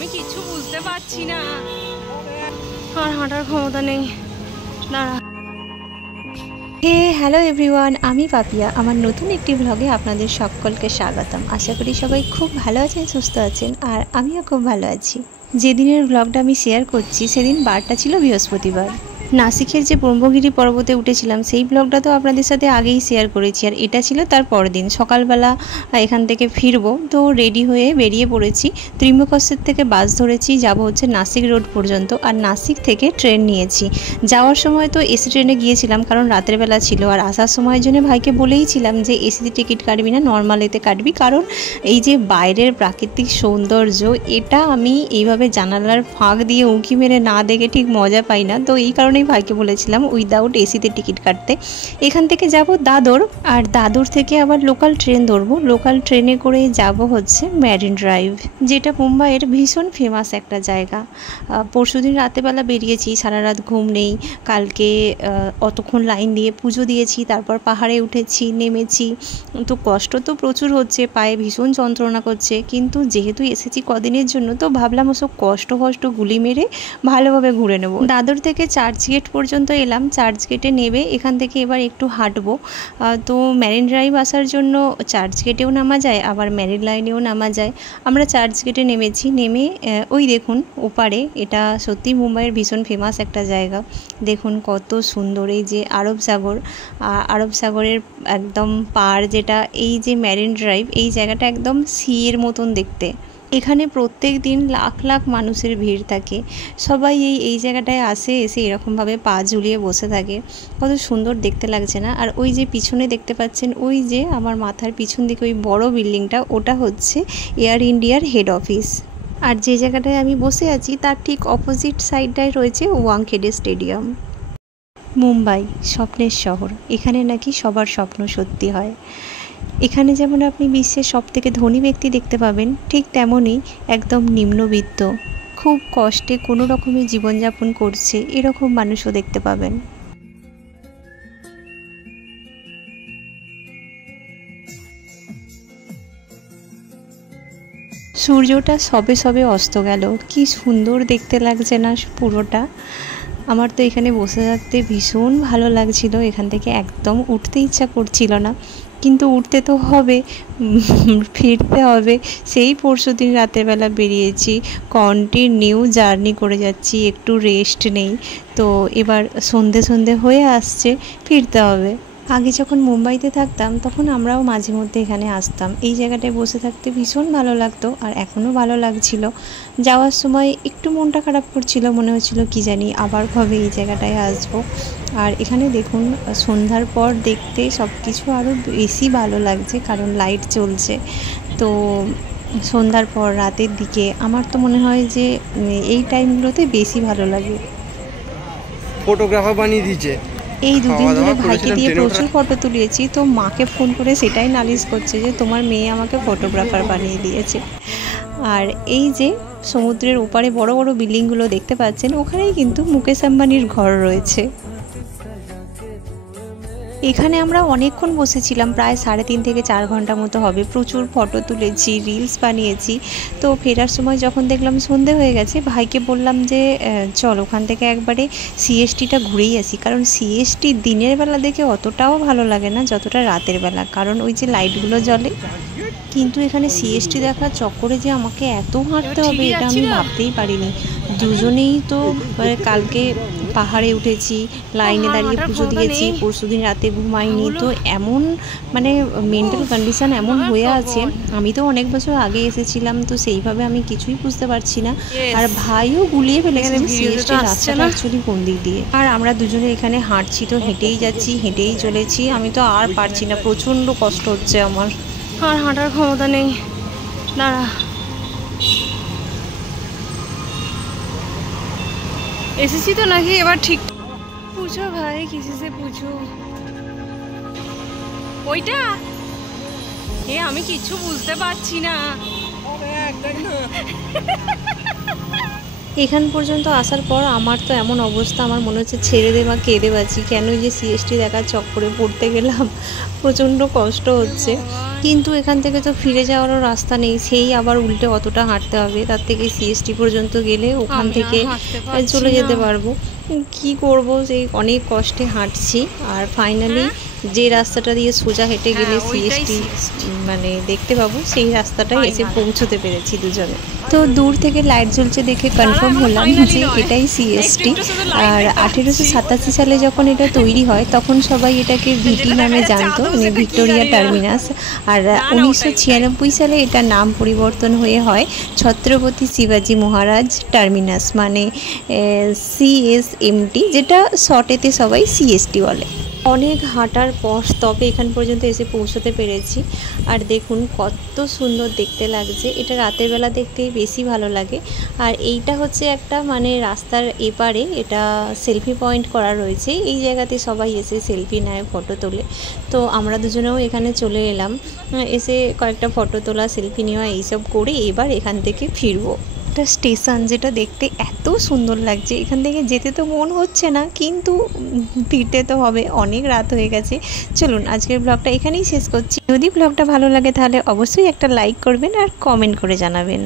আমি কিছু বুঝতে পারছি না, আর হাঁটার ক্ষমতা নেই। দাঁড়া। হে হ্যালো এভরিওয়ান, আমি পাপিয়া। আমার নতুন একটি ব্লগে আপনাদের সকলকে স্বাগতম। আশা করি সবাই খুব ভালো আছেন, সুস্থ আছেন, আর আমিও খুব ভালো আছি। যেদিনের ব্লগটা আমি শেয়ার করছি সেদিন বারটা ছিল বৃহস্পতিবার। নাসিকের যে ব্রহ্মগিরি পর্বতে উঠেছিলাম সেই ব্লগটা তো আপনাদের সাথে আগেই শেয়ার করেছি, আর এটা ছিল তার পরের দিন সকালবেলা এখান থেকে ফিরবো। তো রেডি হয়ে বেরিয়ে পড়েছি। ত্রিম্বকেশ্বর থেকে বাস ধরেছি, যাব হচ্ছে নাসিক রোড পর্যন্ত, আর নাসিক থেকে ট্রেন নিয়েছি। যাওয়ার সময় তো এসি ট্রেনে গিয়েছিলাম কারণ রাতের বেলা ছিল, আর আসার সময়ের জন্য ভাইকে বলেইছিলাম যে এসিতে টিকিট কাটবি না, নর্মাল এতে কাটবি, কারণ এই যে বাইরের প্রাকৃতিক সৌন্দর্য এটা আমি এইভাবে জানালার ফাঁক দিয়ে উঁকি মেরে না দেখে ঠিক মজা পাই না। তো এই কারণেই ভাইকে বলেছিলাম উইদাউট এসিতে টিকিট কাটতে। এখান থেকে যাব দাদর, আর দাদর থেকে আবার লোকাল ট্রেন ধরবো। লোকাল ট্রেনে করে যাব হচ্ছে মেরিন ড্রাইভ, যেটা মুম্বাইয়ের ভীষণ ফেমাস একটা জায়গা। পরশুদিন রাতেবেলা বেরিয়েছি, সারা রাত ঘুম নেই। কালকে অতক্ষণ লাইন দিয়ে পুজো দিয়েছি, তারপর পাহাড়ে উঠেছি, নেমেছি। তো কষ্ট তো প্রচুর হচ্ছে, পায়ে ভীষণ যন্ত্রণা করছে, কিন্তু যেহেতু এসেছি কদিনের জন্য তো ভাবলাম ওসব কষ্ট গুলি মেরে ভালোভাবে ঘুরে নেব। দাদর থেকে চার্চ গেট পর্যন্ত এলাম, চার্চ গেটে নেবে এখান থেকে এবার একটু হাঁটবো। তো মেরিন ড্রাইভ আসার জন্য চার্চ গেটেও নামা যায়, আবার মেরিন লাইনেও নামা যায়। আমরা চার্চ গেটে নেমেছি, নেমে ওই দেখুন ওপারে, এটা সত্যি মুম্বাইয়ের ভীষণ ফেমাস একটা জায়গা। দেখুন কত সুন্দর এই যে আরব সাগর, আরব সাগরের একদম পার যেটা, এই যে মেরিন ড্রাইভ, এই জায়গাটা একদম সিয়ের মতন দেখতে। এখানে প্রত্যেক দিন লাখ লাখ মানুষের ভিড় থাকে, সবাই এই জায়গাটায় আসে, এসে এরকমভাবে পা ঝুলিয়ে বসে থাকে। কত সুন্দর দেখতে লাগছে না? আর ওই যে পিছনে দেখতে পাচ্ছেন, ওই যে আমার মাথার পিছন দিকে ওই বড় বিল্ডিংটা, ওটা হচ্ছে এয়ার ইন্ডিয়ার হেড অফিস। আর যে জায়গাটায় আমি বসে আছি তার ঠিক অপোজিট সাইডটায় রয়েছে ওয়াংখেড়ে স্টেডিয়াম। মুম্বাই স্বপ্নের শহর, এখানে নাকি সবার স্বপ্ন সত্যি হয়। এখানে যেমন আপনি বিশ্বের সবথেকে ধনী ব্যক্তি দেখতে পাবেন, ঠিক তেমনই একদম নিম্নবিত্ত, খুব কষ্টে কোনো রকমের জীবনযাপন করছে এরকম মানুষও দেখতে পাবেন। সূর্যটা সবে সবে অস্ত গেল, কি সুন্দর দেখতে লাগছে না পুরোটা? আমার তো এখানে বসে থাকতে ভীষণ ভালো লাগছিল, এখান থেকে একদম উঠতে ইচ্ছা করছিল না, কিন্তু উঠতে তো হবে, ফিরতে হবে। সেই পরশুদিন রাতের বেলা বেরিয়েছি, কন্টিনিউ জার্নি করে যাচ্ছি, একটু রেস্ট নেই। তো এবার সন্ধে হয়ে আসছে, ফিরতে হবে। আগে যখন মুম্বাইতে থাকতাম তখন আমরাও মাঝে মধ্যে এখানে আসতাম, এই জায়গাটায় বসে থাকতে ভীষণ ভালো লাগতো, আর এখনও ভালো লাগছিল। যাওয়ার সময় একটু মনটা খারাপ করছিল, মনে হচ্ছিল কি জানি আবার কবে এই জায়গাটায় আসবো। আর এখানে দেখুন সন্ধ্যার পর দেখতে সব কিছু আরও বেশি ভালো লাগছে, কারণ লাইট জ্বলছে। তো সন্ধ্যার পর রাতের দিকে আমার তো মনে হয় যে এই টাইমগুলোতে বেশি ভালো লাগে। ফটোগ্রাফার বানিয়ে দিয়েছে। এই দুদিন ধরে ভাইকে দিয়ে প্রচুর ফটো তুলিয়েছি, তো মাকে ফোন করে সেটাই নালিশ করছে যে তোমার মেয়ে আমাকে ফটোগ্রাফার বানিয়ে দিয়েছে। আর এই যে সমুদ্রের ওপারে বড় বড় বিল্ডিংগুলো দেখতে পাচ্ছেন, ওখানেই কিন্তু মুকেশ আম্বানির ঘর রয়েছে। এখানে আমরা অনেকক্ষণ বসেছিলাম, প্রায় 3.5 থেকে 4 ঘন্টা মতো হবে। প্রচুর ফটো তুলেছি, রিলস বানিয়েছি। তো ফেরার সময় যখন দেখলাম সন্ধে হয়ে গেছে, ভাইকে বললাম যে চল ওখান থেকে একবারে সিএসটিটা ঘুরেই আসি, কারণ সিএসটি দিনের বেলা দেখে অতটাও ভালো লাগে না যতটা রাতের বেলা, কারণ ওই যে লাইটগুলো জ্বলে। কিন্তু এখানে সিএসটি দেখার চক্করে যে আমাকে এত হাঁটতে হবে এটা আমি ভাবতেই পারিনি। দুজনেই তো কালকে পাহাড়ে উঠেছি, লাইনে দাঁড়িয়ে পুজো দিয়েছি, পরশুদিন রাতে ঘুমাইনি, তো এমন মানে মেন্টাল কন্ডিশন এমন হয়ে আছে। আমি তো অনেক বছর আগে এসেছিলাম, তো সেইভাবে আমি কিছুই বুঝতে পারছি না। আর ভাইও গুলিয়ে ফেলেছে সিএসটি রাস্তাটা অ্যাকচুয়ালি কোন দিক দিয়ে। আর আমরা দুজনে এখানে হাঁটছি, তো হেঁটেই যাচ্ছি, হেঁটেই চলেছি। আমি তো আর পারছি না, প্রচণ্ড কষ্ট হচ্ছে আমার, আর হাঁটার ক্ষমতা নেই। দাঁড়া। এসেছি তো নাকি এবার ঠিক? পুছো ভাই, কিসে সে পুছো ওইটা? আমি কিছু বুঝতে পারছি না। এখান পর্যন্ত আসার পর আমার তো এমন অবস্থা, আমার মনে হচ্ছে ছেড়ে দে বা কেঁদে বাঁচি, কেন যে সিএসটি দেখার চক্করে পড়তে গেলাম, প্রচণ্ড কষ্ট হচ্ছে। কিন্তু এখান থেকে তো ফিরে যাওয়ারও রাস্তা নেই, সেই আবার উল্টে অতটা হাঁটতে হবে, তার থেকে সিএসটি পর্যন্ত গেলে ওখান থেকে চলে যেতে পারবো। কি করব, সেই অনেক কষ্টে হাঁটছি। আর ফাইনালি যে রাস্তাটা দিয়ে সোজা হেঁটে গেলে সিএসটি মানে দেখতে পাবো, সেই রাস্তাটায় এসে পৌঁছতে পেরেছি দুজনে। তো দূর থেকে লাইট জ্বলছে দেখে কনফার্ম হলাম যে এটাই সিএসটি। আর 1887 সালে যখন এটা তৈরি হয় তখন সবাই এটাকে ভিটি নামে জানতো, মানে ভিক্টোরিয়া টার্মিনাস। আর 1996 সালে এটা নাম পরিবর্তন হয়ে হয় ছত্রপতি শিবাজি মহারাজ টার্মিনাস, মানে CSMT, যেটা শর্টেতে সবাই সিএসটি বলে। অনেক হাঁটার পর তবে এখান পর্যন্ত এসে পৌঁছতে পেরেছি। আর দেখুন কত সুন্দর দেখতে লাগছে, এটা রাতের বেলা দেখতেই বেশি ভালো লাগে। আর এইটা হচ্ছে একটা মানে রাস্তার এপারে এটা সেলফি পয়েন্ট করা রয়েছে, এই জায়গাতে সবাই এসে সেলফি নেয়, ফটো তোলে। তো আমরা দুজনেও এখানে চলে এলাম, এসে কয়েকটা ফটো তোলা, সেলফি নেওয়া এইসব করে এবার এখান থেকে ফিরবো। একটা স্টেশন যেটা দেখতে এত সুন্দর লাগছে, এখান থেকে যেতে তো মন হচ্ছে না, কিন্তু ফিরতে তো হবে, অনেক রাত হয়ে গেছে। চলুন আজকের ব্লগটা এখানেই শেষ করছি। যদি ব্লগটা ভালো লাগে তাহলে অবশ্যই একটা লাইক করবেন আর কমেন্ট করে জানাবেন।